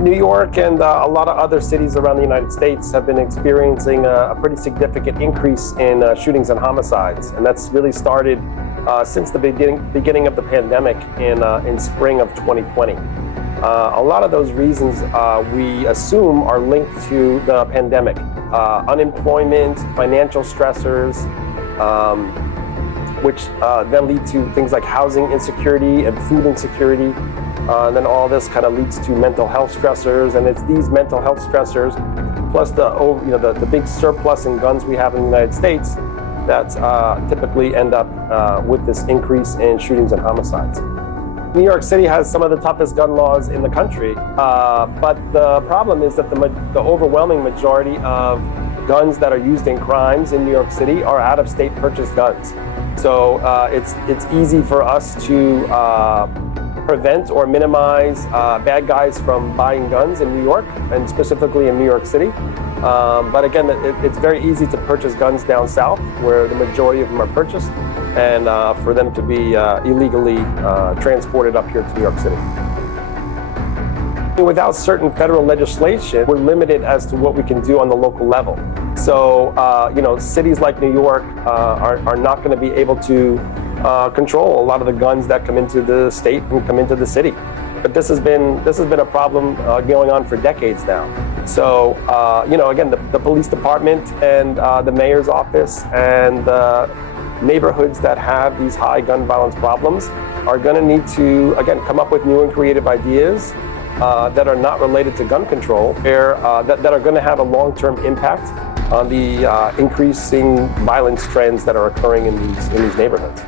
New York and a lot of other cities around the United States have been experiencing a pretty significant increase in shootings and homicides, and that's really started since the beginning of the pandemic in spring of 2020. A lot of those reasons we assume are linked to the pandemic. Unemployment, financial stressors, which then lead to things like housing insecurity and food insecurity. And then all this kind of leads to mental health stressors, and it's these mental health stressors plus the big surplus in guns we have in the United States that typically end up with this increase in shootings and homicides. New York City has some of the toughest gun laws in the country, but the problem is that the overwhelming majority of guns that are used in crimes in New York City are out-of-state purchased guns. So it's easy for us to prevent or minimize bad guys from buying guns in New York, and specifically in New York City. But again, it's very easy to purchase guns down south, where the majority of them are purchased, and for them to be illegally transported up here to New York City. Without certain federal legislation, we're limited as to what we can do on the local level. So, cities like New York are not going to be able to control a lot of the guns that come into the state and come into the city. But this has been a problem going on for decades now. So, again, the police department and the mayor's office and neighborhoods that have these high gun violence problems are going to need to, again, come up with new and creative ideas that are not related to gun control, that are going to have a long-term impact on the increasing violence trends that are occurring in these neighborhoods.